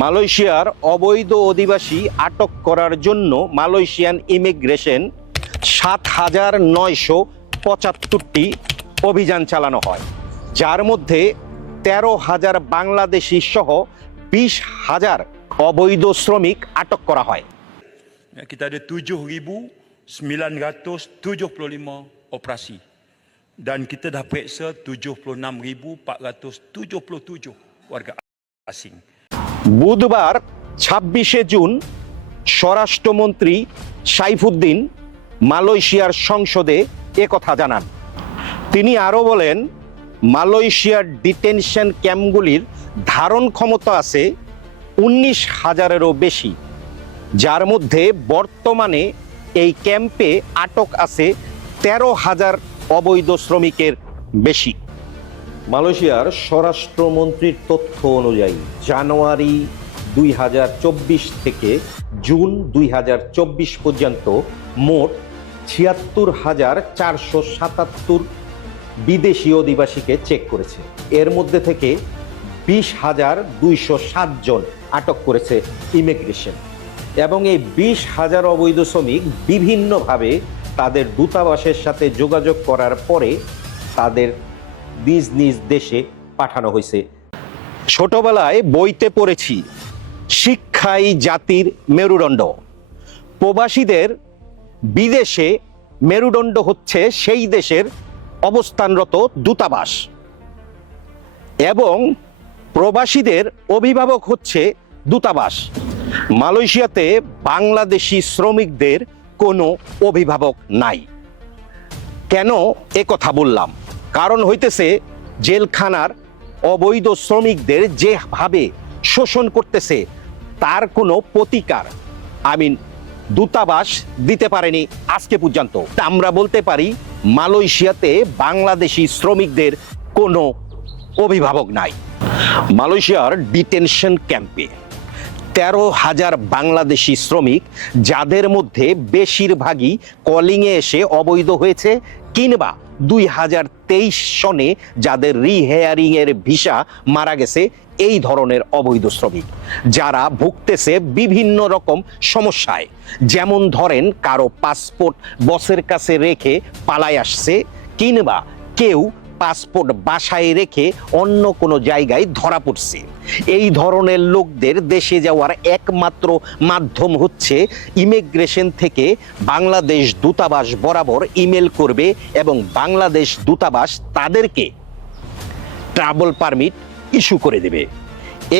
মালয়েশিয়ার অবৈধ অধিবাসী আটক করার জন্য মালয়েশিয়ান ইমিগ্রেশন সাত হাজার নয়শো পঁচাত্তরটি অভিযান চালানো হয় যার মধ্যে তেরো হাজার বাংলাদেশি সহ বিশ হাজার অবৈধ শ্রমিক আটক করা হয় Ya, Kita ada 7,975 operasi. Dan kita dah periksa 76,477 warga asing. বুধবার ছাব্বিশে জুন স্বরাষ্ট্রমন্ত্রী সাইফুদ্দিন মালয়েশিয়ার সংসদে একথা জানান। তিনি আরও বলেন, মালয়েশিয়ার ডিটেনশন ক্যাম্পগুলির ধারণ ক্ষমতা আছে উনিশ হাজারেরও বেশি, যার মধ্যে বর্তমানে এই ক্যাম্পে আটক আছে তেরো হাজার অবৈধ শ্রমিকের বেশি। মালয়েশিয়ার স্বরাষ্ট্রমন্ত্রীর তথ্য অনুযায়ী, জানুয়ারি দুই হাজার চব্বিশ থেকে জুন দুই হাজার চব্বিশ পর্যন্ত মোট ছিয়াত্তর হাজার চারশো সাতাত্তর বিদেশি অধিবাসীকে চেক করেছে। এর মধ্যে থেকে বিশ হাজার দুইশো সাতজন আটক করেছে ইমিগ্রেশন এবং এই বিশ হাজার অবৈধ শ্রমিক বিভিন্নভাবে তাদের দূতাবাসের সাথে যোগাযোগ করার পরে তাদের নিজ নিজ দেশে পাঠানো হয়েছে। ছোটবেলায় বইতে পড়েছি, শিক্ষাই জাতির মেরুদণ্ড। প্রবাসীদের বিদেশে মেরুদণ্ড হচ্ছে সেই দেশের অবস্থানরত দূতাবাস। এবং প্রবাসীদের অভিভাবক হচ্ছে দূতাবাস। মালয়েশিয়াতে বাংলাদেশি শ্রমিকদের কোনো অভিভাবক নাই। কেন এ কথা বললাম? কারণ হইতেছে জেলখানার অবৈধ শ্রমিকদের যেভাবে শোষণ করতেছে, তার কোনো প্রতিকার, আই দূতাবাস দিতে পারেনি আজকে পর্যন্ত। আমরা বলতে পারি, মালয়েশিয়াতে বাংলাদেশি শ্রমিকদের কোনো অভিভাবক নাই। মালয়েশিয়ার ডিটেনশন ক্যাম্পে তেরো হাজার বাংলাদেশি শ্রমিক, যাদের মধ্যে বেশিরভাগই কলিংয়ে এসে অবৈধ হয়েছে, কিংবা দুই হাজার তেইশ সনে যাদের রিহেয়ারিংয়ের ভিসা মারা গেছে, এই ধরনের অবৈধ শ্রমিক। যারা ভুগতেছে বিভিন্ন রকম সমস্যায়। যেমন ধরেন, কারও পাসপোর্ট বসের কাছে রেখে পালায় আসছে, কিংবা কেউ পাসপোর্ট বাসায় রেখে অন্য কোনো জায়গায় ধরা পড়ছে। এই ধরনের লোকদের দেশে যাওয়ার একমাত্র মাধ্যম হচ্ছে ইমিগ্রেশন থেকে বাংলাদেশ দূতাবাস বরাবর ইমেল করবে এবং বাংলাদেশ দূতাবাস তাদেরকে ট্রাভেল পারমিট ইস্যু করে দেবে।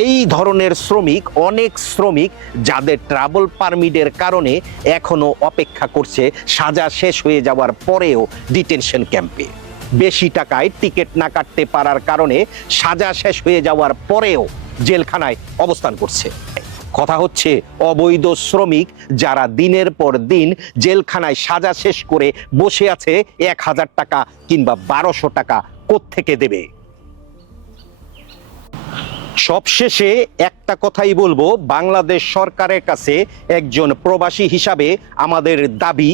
এই ধরনের শ্রমিক, অনেক শ্রমিক যাদের ট্রাভেল পারমিটের কারণে এখনও অপেক্ষা করছে, সাজা শেষ হয়ে যাওয়ার পরেও ডিটেনশন ক্যাম্পে। বেশি টাকায় টিকিট না কাটতে পারার কারণে সাজা শেষ হয়ে যাওয়ার পরেও জেলখানায় অবস্থান করছে। কথা হচ্ছে, অবৈধ শ্রমিক যারা দিনের পর দিন জেলখানায় সাজা শেষ করে বসে আছে, এক হাজার টাকা কিংবা বারোশো টাকা কোত্থেকে দেবে? সবশেষে একটা কথাই বলব, বাংলাদেশ সরকারের কাছে একজন প্রবাসী হিসাবে আমাদের দাবি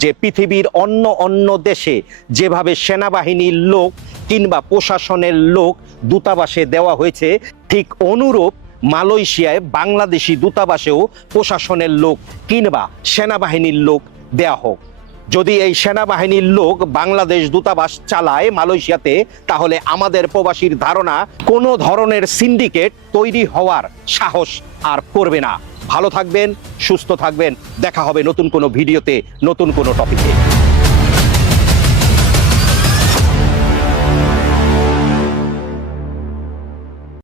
যে পৃথিবীর অন্য অন্য দেশে যেভাবে সেনাবাহিনীর লোক কিংবা প্রশাসনের লোক দূতাবাসে দেওয়া হয়েছে, ঠিক অনুরূপ মালয়েশিয়ায় বাংলাদেশি দূতাবাসেও প্রশাসনের লোক কিংবা সেনাবাহিনীর লোক দেয়া হোক। যদি এই সেনাবাহিনীর লোক বাংলাদেশ দূতাবাস চালায় মালয়েশিয়াতে, তাহলে আমাদের প্রবাসীর ধারণা কোনো ধরনের সিন্ডিকেট তৈরি হওয়ার সাহস আর করবে না। ভালো থাকবেন সুস্থ থাকবেন। দেখা হবে নতুন কোনো ভিডিওতে নতুন কোনো টপিকে।